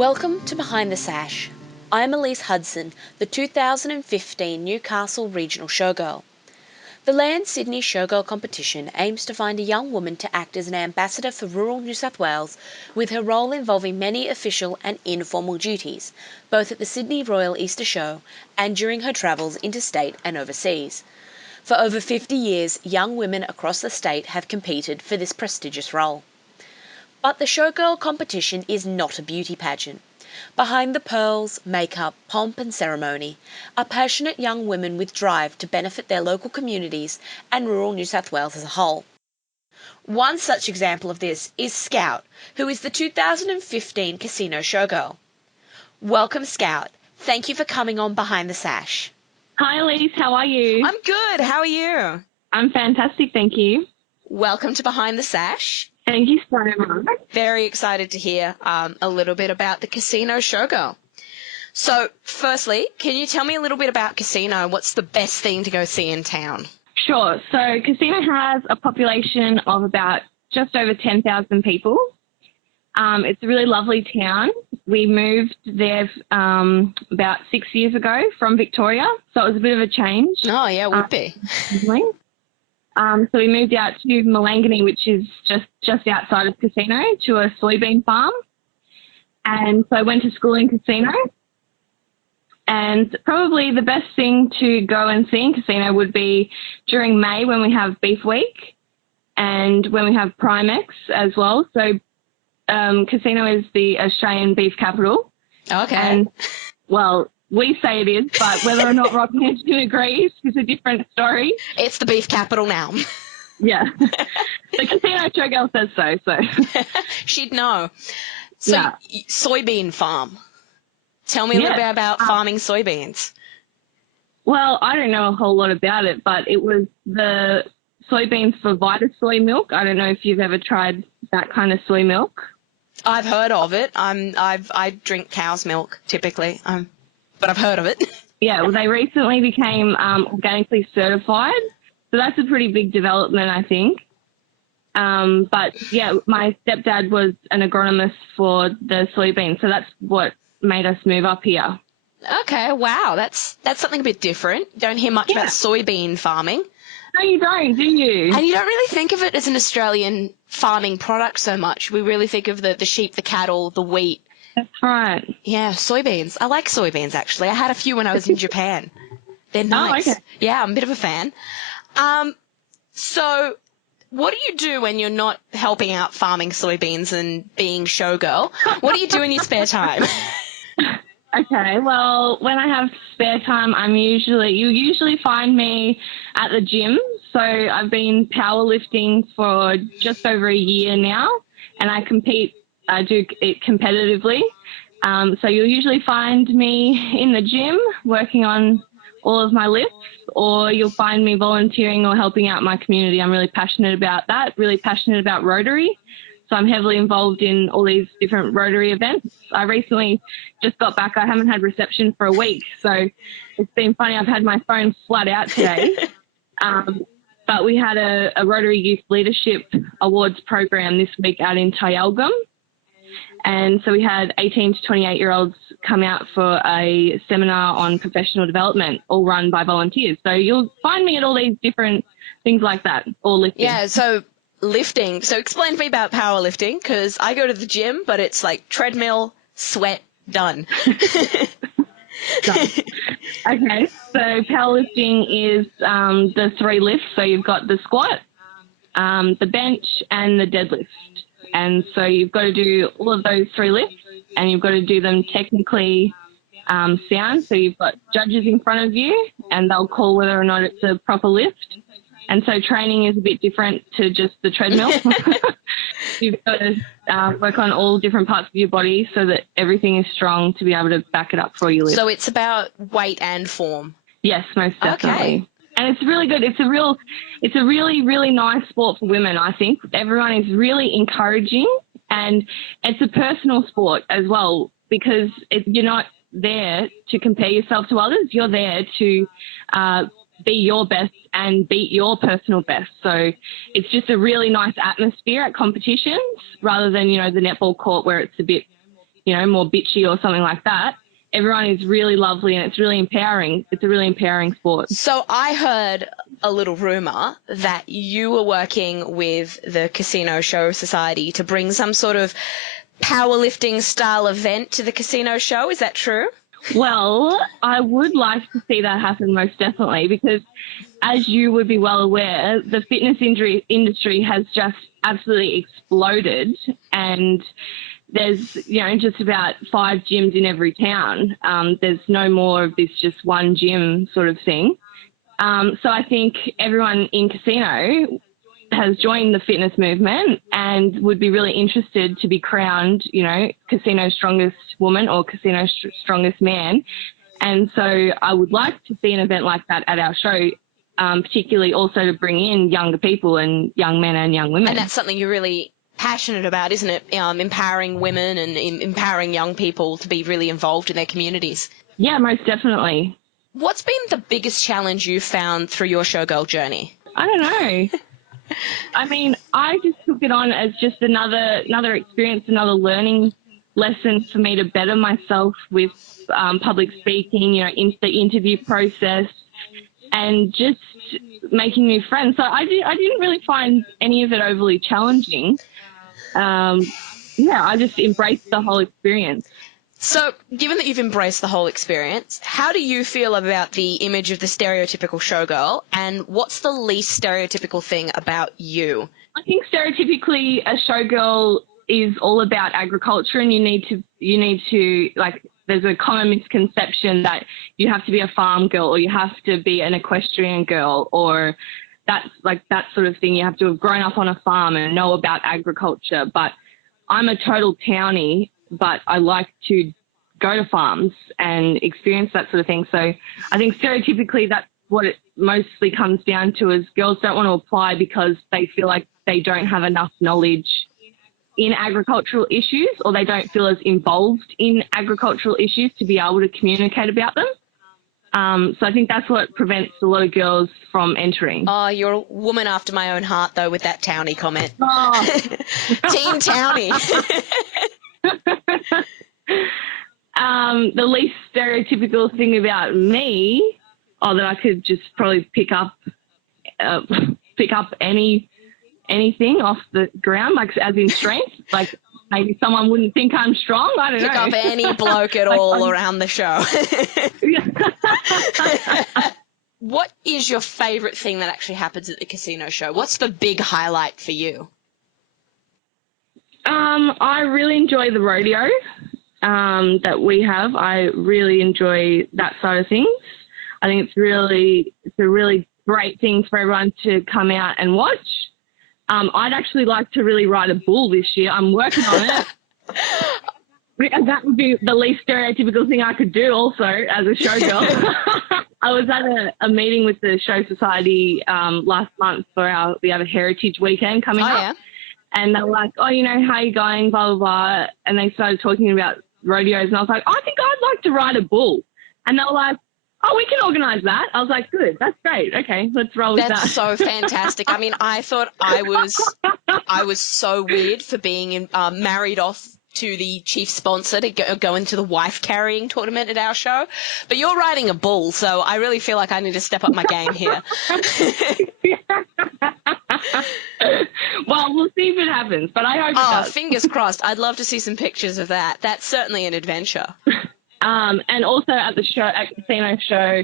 Welcome to Behind the Sash. I'm Elise Hudson, the 2015 Newcastle Regional Showgirl. The Land Sydney Showgirl competition aims to find a young woman to act as an ambassador for rural New South Wales, with her role involving many official and informal duties, both at the Sydney Royal Easter Show and during her travels interstate and overseas. For over 50 years, young women across the state have competed for this prestigious role. But the Showgirl competition is not a beauty pageant. Behind the pearls, makeup, pomp and ceremony are passionate young women with drive to benefit their local communities and rural New South Wales as a whole. One such example of this is Scout, who is the 2015 Casino Showgirl. Welcome, Scout. Thank you for coming on Behind the Sash. Hi, Elise. How are you? I'm good. How are you? I'm fantastic, thank you. Welcome to Behind the Sash. Thank you so much. Very excited to hear a little bit about the Casino Showgirl. So, firstly, can you tell me a little bit about Casino? What's the best thing to go see in town? Sure. So Casino has a population of about just over 10,000 people. It's a really lovely town. We moved there about 6 years ago from Victoria, so it was a bit of a change. Oh, yeah, it would be. So we moved out to Malangani, which is just outside of Casino, to a soybean farm. And so I went to school in Casino. And probably the best thing to go and see in Casino would be during May when we have Beef Week and when we have Primex as well. So Casino is the Australian beef capital. Okay. And, well, we say it is, but whether or not Rockhampton agrees is a different story. It's the beef capital now. Yeah. The Casino Showgirl says so. She'd know. So, yeah. Soybean farm. Tell me a little bit about farming soybeans. Well, I don't know a whole lot about it, but it was the soybeans for Vitasoy milk. I don't know if you've ever tried that kind of soy milk. I've heard of it. I drink cow's milk typically, but I've heard of it. Yeah, well, they recently became organically certified, so that's a pretty big development, I think. But yeah, my stepdad was an agronomist for the soybeans, so that's what made us move up here. Okay, wow, that's something a bit different. Don't hear much about soybean farming. No, you don't, do you? And you don't really think of it as an Australian farming product so much. We really think of the sheep, the cattle, the wheat. That's right. Yeah, soybeans. I like soybeans, actually. I had a few when I was in Japan. They're nice. Oh, okay. Yeah, I'm a bit of a fan. So what do you do when you're not helping out farming soybeans and being showgirl? What do you do in your spare time? Okay, well, when I have spare time, you usually find me at the gym. So I've been powerlifting for just over a year now, and I do it competitively. So you'll usually find me in the gym working on all of my lifts, or you'll find me volunteering or helping out my community. I'm really passionate about that, really passionate about Rotary. So I'm heavily involved in all these different Rotary events. I recently just got back. I haven't had reception for a week, so it's been funny. I've had my phone flat out today. But we had a Rotary Youth Leadership Awards program this week out in Tyalgum. And so we had 18 to 28-year-olds come out for a seminar on professional development, all run by volunteers. So you'll find me at all these different things like that, or lifting. Yeah, so lifting. So explain to me about powerlifting, because I go to the gym, but it's like treadmill, sweat, done. Done. Okay, so powerlifting is the three lifts. So you've got the squat, the bench, and the deadlift. And so you've got to do all of those three lifts, and you've got to do them technically sound. So you've got judges in front of you, and they'll call whether or not it's a proper lift. And so training is a bit different to just the treadmill. You've got to work on all different parts of your body so that everything is strong to be able to back it up for your lift. So it's about weight and form. Yes, most definitely. Okay. And it's really good. It's a really, really nice sport for women, I think. Everyone is really encouraging, and it's a personal sport as well, because you're not there to compare yourself to others. You're there to be your best and beat your personal best. So it's just a really nice atmosphere at competitions rather than, the netball court where it's a bit more bitchy or something like that. Everyone is really lovely and it's really empowering. It's a really empowering sport. So I heard a little rumour that you were working with the Casino Show Society to bring some sort of powerlifting style event to the casino show. Is that true? Well, I would like to see that happen, most definitely, because as you would be well aware, the fitness industry has just absolutely exploded, and there's, just about 5 gyms in every town. There's no more of this just one gym sort of thing. So I think everyone in casino has joined the fitness movement and would be really interested to be crowned, casino strongest woman or casino strongest man. And so I would like to see an event like that at our show, particularly also to bring in younger people and young men and young women. And that's something you're really passionate about, isn't it? Empowering women and empowering young people to be really involved in their communities. Yeah, most definitely. What's been the biggest challenge you've found through your showgirl journey? I don't know. I mean, I just took it on as just another experience, another learning lesson for me to better myself with public speaking, in the interview process, and just making new friends. So I didn't really find any of it overly challenging. I just embraced the whole experience. So, given that you've embraced the whole experience, how do you feel about the image of the stereotypical showgirl, and what's the least stereotypical thing about you? I think stereotypically a showgirl is all about agriculture, and you need to there's a common misconception that you have to be a farm girl or you have to be an equestrian girl, or that's that sort of thing. You have to have grown up on a farm and know about agriculture. But I'm a total townie, but I like to go to farms and experience that sort of thing. So I think stereotypically that's what it mostly comes down to, is girls don't want to apply because they feel like they don't have enough knowledge in agricultural issues, or they don't feel as involved in agricultural issues to be able to communicate about them. So I think that's what prevents a lot of girls from entering. Oh, you're a woman after my own heart, though, with that townie comment. Oh. Team townie. The least stereotypical thing about me, that I could just probably pick up anything off the ground, as in strength, maybe someone wouldn't think I'm strong. I don't know. Pick up any bloke at all around the show. What is your favourite thing that actually happens at the casino show? What's the big highlight for you? I really enjoy the rodeo that we have. I really enjoy that side of things. I think it's a really great thing for everyone to come out and watch. I'd actually like to really ride a bull this year. I'm working on it. And that would be the least stereotypical thing I could do also as a showgirl. I was at a meeting with the Show Society last month we have a Heritage Weekend coming up. Yeah. And they were like, how are you going, blah, blah, blah. And they started talking about rodeos. And I was like, I think I'd like to ride a bull. And they were like, we can organise that. I was like, good, that's great. Okay, let's roll with that. That's so fantastic. I mean, I thought I was so weird for being married off to the chief sponsor to go into the wife carrying tournament at our show. But you're riding a bull, so I really feel like I need to step up my game here. Well, we'll see if it happens, but I hope it does. Fingers crossed. I'd love to see some pictures of that. That's certainly an adventure. And also at Casino Show,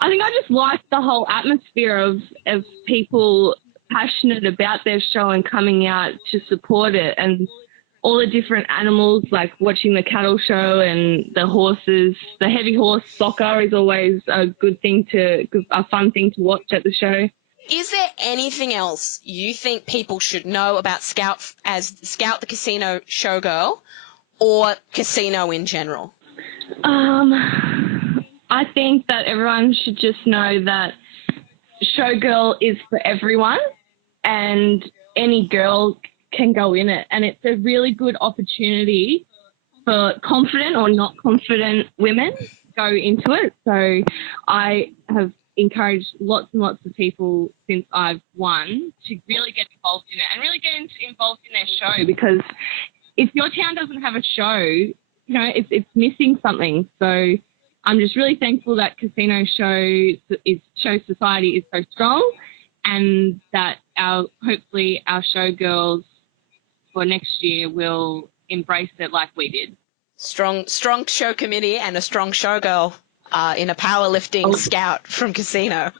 I think I just like the whole atmosphere of people passionate about their show and coming out to support it, and all the different animals, like watching the cattle show and the horses. The heavy horse soccer is always a fun thing to watch at the show. Is there anything else you think people should know about Scout the Casino Showgirl, or casino in general? I think that everyone should just know that Showgirl is for everyone, and any girl can go in it, and it's a really good opportunity for confident or not confident women to go into it. So I have encouraged lots and lots of people since I've won to really get involved in it and really get involved in their show, because if your town doesn't have a show, it's missing something. So I'm just really thankful that Casino Show Society is so strong, and that hopefully our showgirls for next year will embrace it like we did. Strong show committee and a strong showgirl in a powerlifting scout from Casino.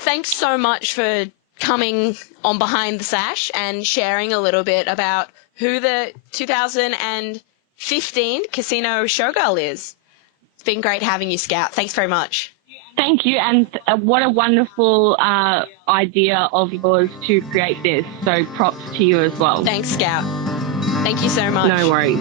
Thanks so much for coming on Behind the Sash and sharing a little bit about who the 2015 Casino Showgirl is. It's been great having you, Scout. Thanks very much. Thank you, and what a wonderful idea of yours to create this. So props to you as well. Thanks, Scout. Thank you so much. No worries.